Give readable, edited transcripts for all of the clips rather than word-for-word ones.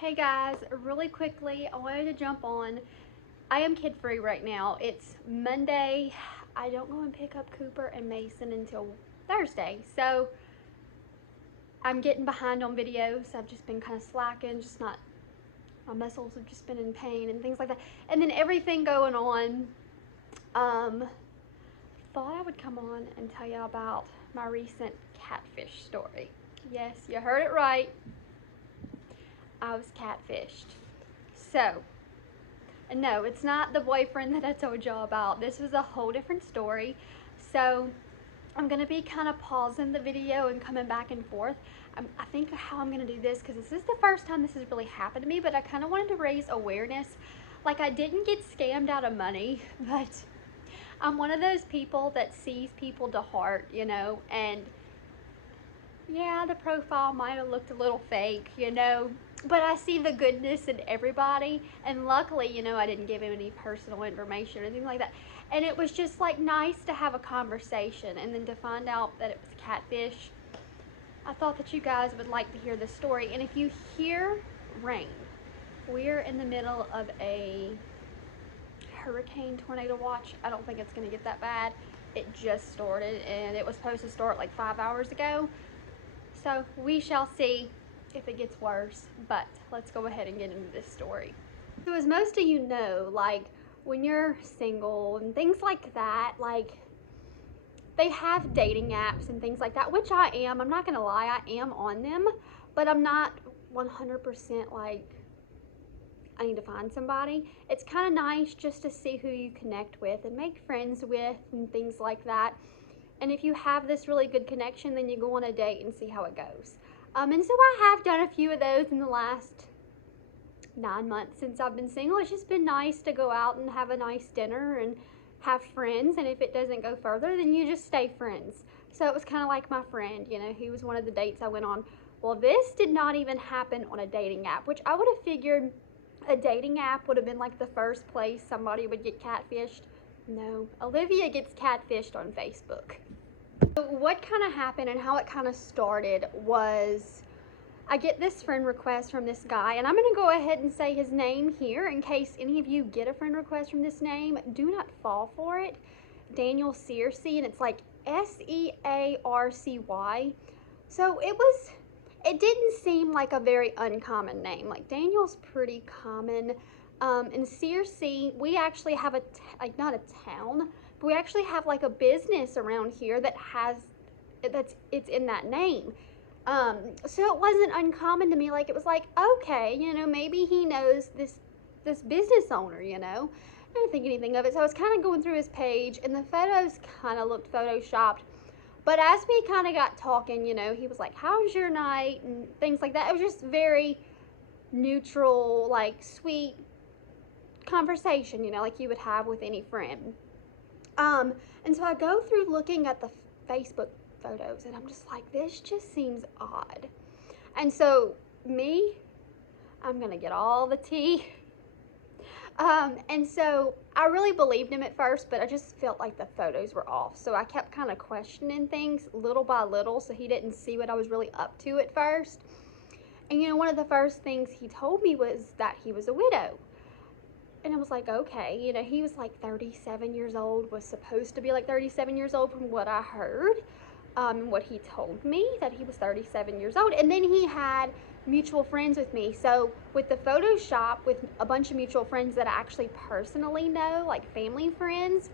Hey guys, really quickly, I wanted to jump on. I am kid free right now. It's Monday. I don't go and pick up Cooper and Mason until Thursday. So I'm getting behind on videos. I've just been kind of slacking, just not, my muscles have just been in pain and things like that. And then everything going on, thought I would come on and tell you about my recent catfish story. Yes, you heard it right. I was catfished. So, no, it's not the boyfriend that I told y'all about. This was a whole different story. So I'm going to be kind of pausing the video and coming back and forth. I think how I'm going to do this, because this is the first time this has really happened to me, but I kind of wanted to raise awareness. Like, I didn't get scammed out of money, but I'm one of those people that sees people to heart, you know, and yeah, the profile might have looked a little fake, you know, but I see the goodness in everybody, and luckily, you know, I didn't give him any personal information or anything like that, and it was just like nice to have a conversation, and then to find out that it was catfish. I thought that you guys would like to hear this story. And if you hear rain, we're in the middle of a hurricane tornado watch. I don't think it's going to get that bad. It just started, and it was supposed to start like 5 hours ago. So we shall see if it gets worse, but let's go ahead and get into this story. So as most of you know, like when you're single and things like that, like they have dating apps and things like that, which I am. I'm not gonna lie, I am on them, but I'm not 100% like I need to find somebody. It's kind of nice just to see who you connect with and make friends with and things like that. And if you have this really good connection, then you go on a date and see how it goes. And so I have done a few of those in the last 9 months since I've been single. It's just been nice to go out and have a nice dinner and have friends. And if it doesn't go further, then you just stay friends. So it was kind of like my friend, you know, he was one of the dates I went on. Well, this did not even happen on a dating app, which I would have figured a dating app would have been like the first place somebody would get catfished. No, Olivia gets catfished on Facebook. So what kind of happened and how it kind of started was I get this friend request from this guy, and I'm going to go ahead and say his name here in case any of you get a friend request from this name. Do not fall for it. Daniel Searcy, and it's like Searcy. So it didn't seem like a very uncommon name. Like Daniel's pretty common. And Searcy, we actually have not a town, but we actually have like a business around here that it's in that name. So it wasn't uncommon to me. Like, it was like, okay, you know, maybe he knows this business owner, you know. I didn't think anything of it. So I was kind of going through his page, and the photos kind of looked photoshopped. But as we kind of got talking, you know, he was like, how's your night? And things like that. It was just very neutral, like, sweet conversation, you know, like you would have with any friend. And so I go through looking at the Facebook photos, and I'm just like, this just seems odd. And so I'm gonna get all the tea. And so I really believed him at first, but I just felt like the photos were off. So I kept kind of questioning things little by little, so he didn't see what I was really up to at first. And you know, one of the first things he told me was that he was a widow. And I was like, okay, you know, he was like 37 years old, was supposed to be like 37 years old from what I heard, what he told me, that he was 37 years old. And then he had mutual friends with me. So with the Photoshop, with a bunch of mutual friends that I actually personally know, like family friends,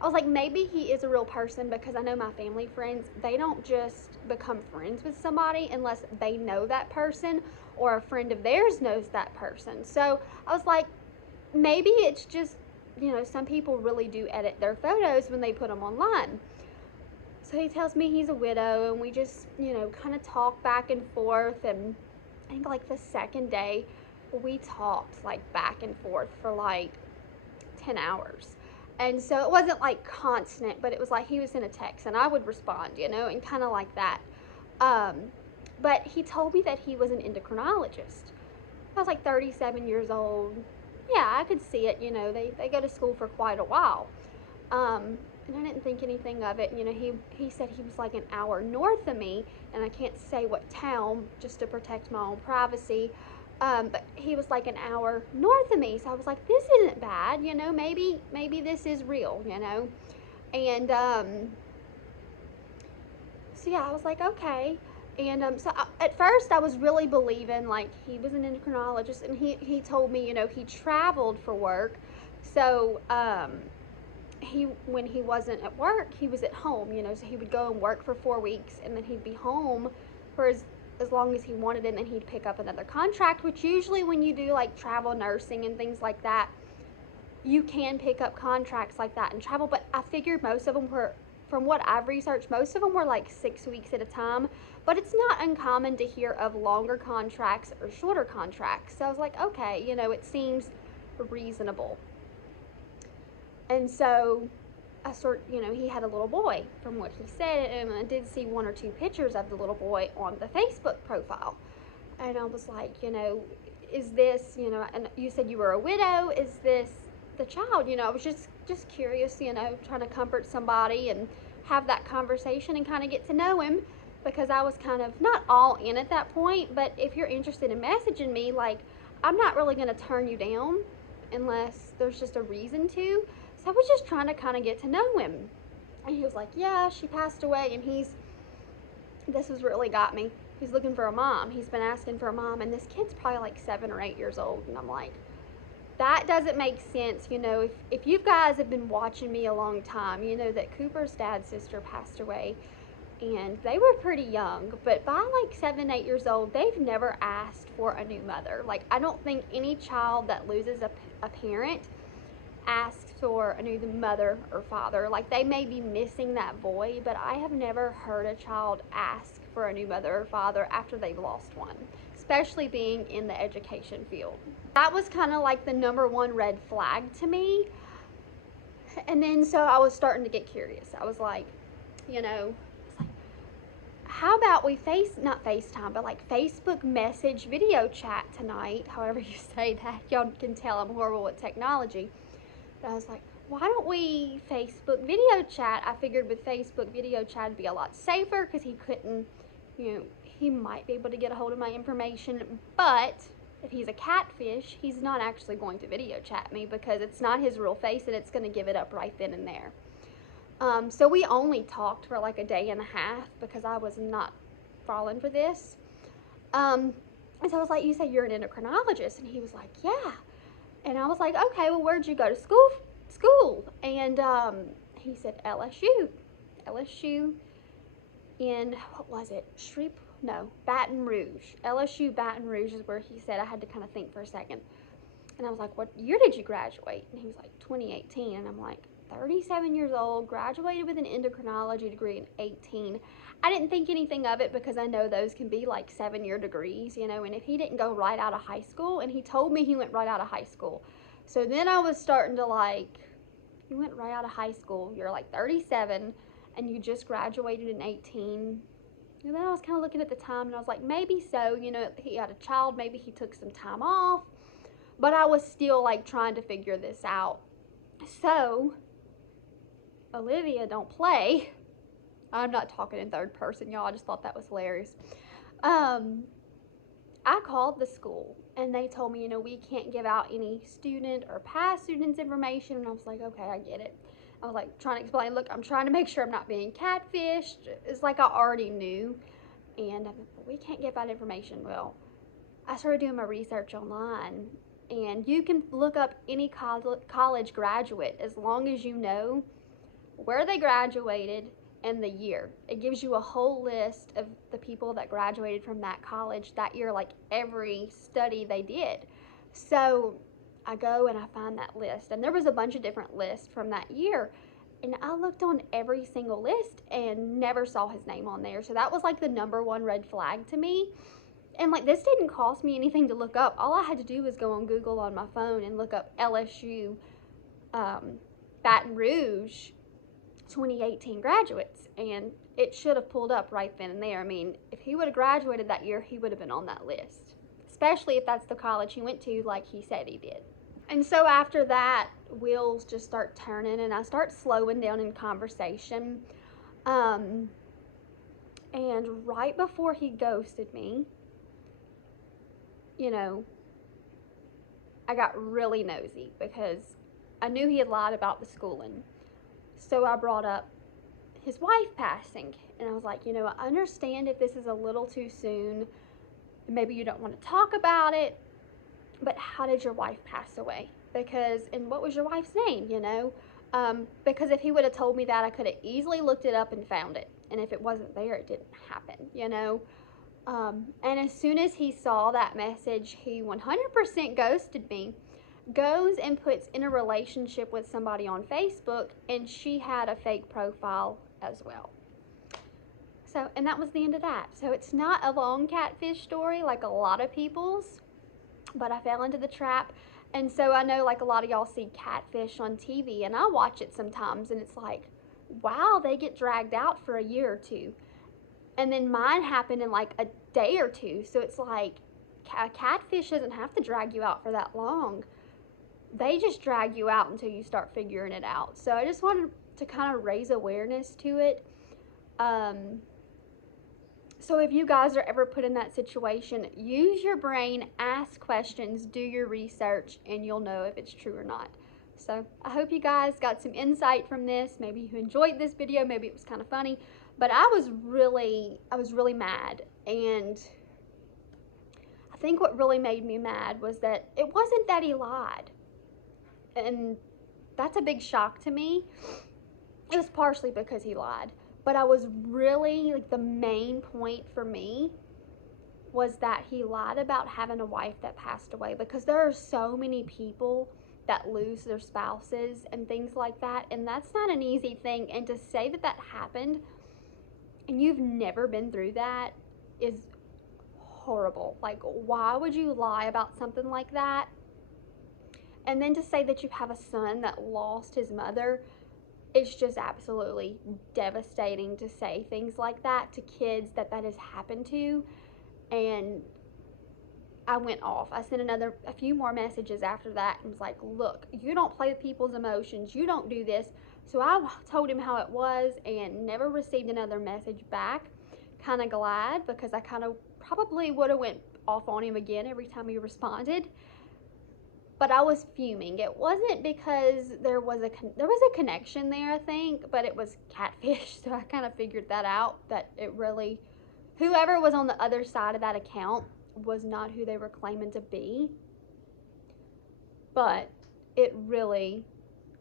I was like, maybe he is a real person, because I know my family friends, they don't just become friends with somebody unless they know that person or a friend of theirs knows that person. So I was like, maybe it's just, you know, some people really do edit their photos when they put them online. So he tells me he's a widow, and we just, you know, kind of talk back and forth. And I think like the second day we talked like back and forth for like 10 hours. And so it wasn't like constant, but it was like he would send a text and I would respond, you know, and kind of like that. But he told me that he was an endocrinologist. I was like 37 years old. Yeah, I could see it, you know, they go to school for quite a while. And I didn't think anything of it. You know, he said he was like an hour north of me, and I can't say what town just to protect my own privacy. But he was like an hour north of me. So I was like, this isn't bad, you know, maybe this is real, you know. And so yeah, I was like, okay. And at first I was really believing, like, he was an endocrinologist, and he told me, you know, he traveled for work. So when he wasn't at work, he was at home, you know, so he would go and work for 4 weeks, and then he'd be home for as long as he wanted, and then he'd pick up another contract, which usually when you do like travel nursing and things like that, you can pick up contracts like that and travel. But I figured most of them were, from what I've researched, most of them were like 6 weeks at a time. But it's not uncommon to hear of longer contracts or shorter contracts. So I was like, okay, you know, it seems reasonable. And so you know, he had a little boy from what he said, and I did see 1 or 2 pictures of the little boy on the Facebook profile. And I was like, you know, is this, you know, and you said you were a widow, is this the child? You know, I was just curious, you know, trying to comfort somebody and have that conversation and kind of get to know him, because I was kind of not all in at that point. But if you're interested in messaging me, like, I'm not really going to turn you down unless there's just a reason to. So I was just trying to kind of get to know him. And he was like, yeah, she passed away, and this has really got me. He's looking for a mom. He's been asking for a mom, and this kid's probably like 7 or 8 years old. And I'm like, that doesn't make sense. You know, if you guys have been watching me a long time, you know that Cooper's dad's sister passed away, and they were pretty young. But by like 7, 8 years old, they've never asked for a new mother. Like, I don't think any child that loses a parent asks for a new mother or father. Like, they may be missing that void, but I have never heard a child ask for a new mother or father after they've lost one, especially being in the education field. That was kind of like the #1 red flag to me. And then so I was starting to get curious. I was like, you know, how about we not FaceTime, but like Facebook message video chat tonight, however you say that. Y'all can tell I'm horrible with technology. But I was like, why don't we Facebook video chat? I figured with Facebook video chat it'd be a lot safer, because he couldn't, you know, he might be able to get a hold of my information, but if he's a catfish, he's not actually going to video chat me, because it's not his real face, and it's going to give it up right then and there. So we only talked for like a day and a half, because I was not falling for this. And so I was like, you say you're an endocrinologist? And he was like, yeah. And I was like, okay, well, where'd you go to school? And he said LSU in, what was it? Baton Rouge. LSU Baton Rouge is where he said. I had to kind of think for a second. And I was like, what year did you graduate? And he was like, 2018. And I'm like, 37 years old, graduated with an endocrinology degree in 18. I didn't think anything of it, because I know those can be like 7-year degrees, you know, and if he didn't go right out of high school, and he told me he went right out of high school. So then I was starting to like, you went right out of high school, you're like 37, and you just graduated in 18. And then I was kind of looking at the time, and I was like, maybe so, you know, he had a child, maybe he took some time off, but I was still like trying to figure this out. So Olivia, don't play. I'm not talking in third person, y'all. I just thought that was hilarious. I called the school, and they told me, you know, we can't give out any student or past students information. And I was like, okay, I get it. I was like trying to explain, look, I'm trying to make sure I'm not being catfished. It's like I already knew. And I'm like, we can't give out information. Well, I started doing my research online, and you can look up any college graduate as long as you know where they graduated and the year. It gives you a whole list of the people that graduated from that college that year, like every study they did. So I go and I find that list, and there was a bunch of different lists from that year, and I looked on every single list and never saw his name on there. So that was like the #1 red flag to me. And like, this didn't cost me anything to look up. All I had to do was go on Google on my phone and look up LSU Baton Rouge 2018 graduates, and it should have pulled up right then and there. I mean, if he would have graduated that year, he would have been on that list, especially if that's the college he went to, like he said he did. And so after that, wheels just start turning, and I start slowing down in conversation. And right before he ghosted me, you know, I got really nosy because I knew he had lied about the schooling. So I brought up his wife passing. And I was like, I understand if this is a little too soon. Maybe you don't want to talk about it. But how did your wife pass away? And what was your wife's name, Because if he would have told me that, I could have easily looked it up and found it. And if it wasn't there, it didn't happen. And as soon as he saw that message, he 100% ghosted me. Goes and puts in a relationship with somebody on Facebook, and she had a fake profile as well. So, and that was the end of that. So it's not a long catfish story like a lot of people's, but I fell into the trap. And so I know like a lot of y'all see catfish on TV, and I watch it sometimes, and it's like, wow, they get dragged out for a year or two. And then mine happened in like a day or two. So it's like, a catfish doesn't have to drag you out for that long. They just drag you out until you start figuring it out. So I just wanted to kind of raise awareness to it. So if you guys are ever put in that situation, use your brain, ask questions, do your research, and you'll know if it's true or not. So I hope you guys got some insight from this. Maybe you enjoyed this video. Maybe it was kind of funny. But I was really mad. And I think what really made me mad was that it wasn't that he lied. And that's a big shock to me. It was partially because he lied. But I was really, like, the main point for me was that he lied about having a wife that passed away, because there are so many people that lose their spouses and things like that, and that's not an easy thing. And to say that that happened and you've never been through that is horrible. Like, why would you lie about something like that? And then to say that you have a son that lost his mother, it's just absolutely devastating to say things like that to kids that has happened to. And I went off. I sent a few more messages after that and was like, look, you don't play with people's emotions. You don't do this. So I told him how it was and never received another message back. Kind of glad, because I kind of probably would have went off on him again every time he responded. But I was fuming. It wasn't because there was a connection there, I think, but it was catfish. So I kind of figured that out, that it really, whoever was on the other side of that account was not who they were claiming to be. But it really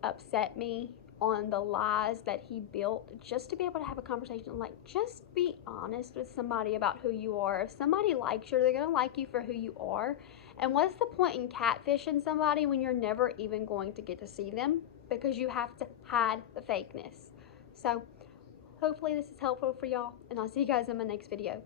upset me on the lies that he built just to be able to have a conversation. Like, just be honest with somebody about who you are. If somebody likes you, they're going to like you for who you are. And what's the point in catfishing somebody when you're never even going to get to see them, because you have to hide the fakeness? So hopefully this is helpful for y'all, and I'll see you guys in my next video.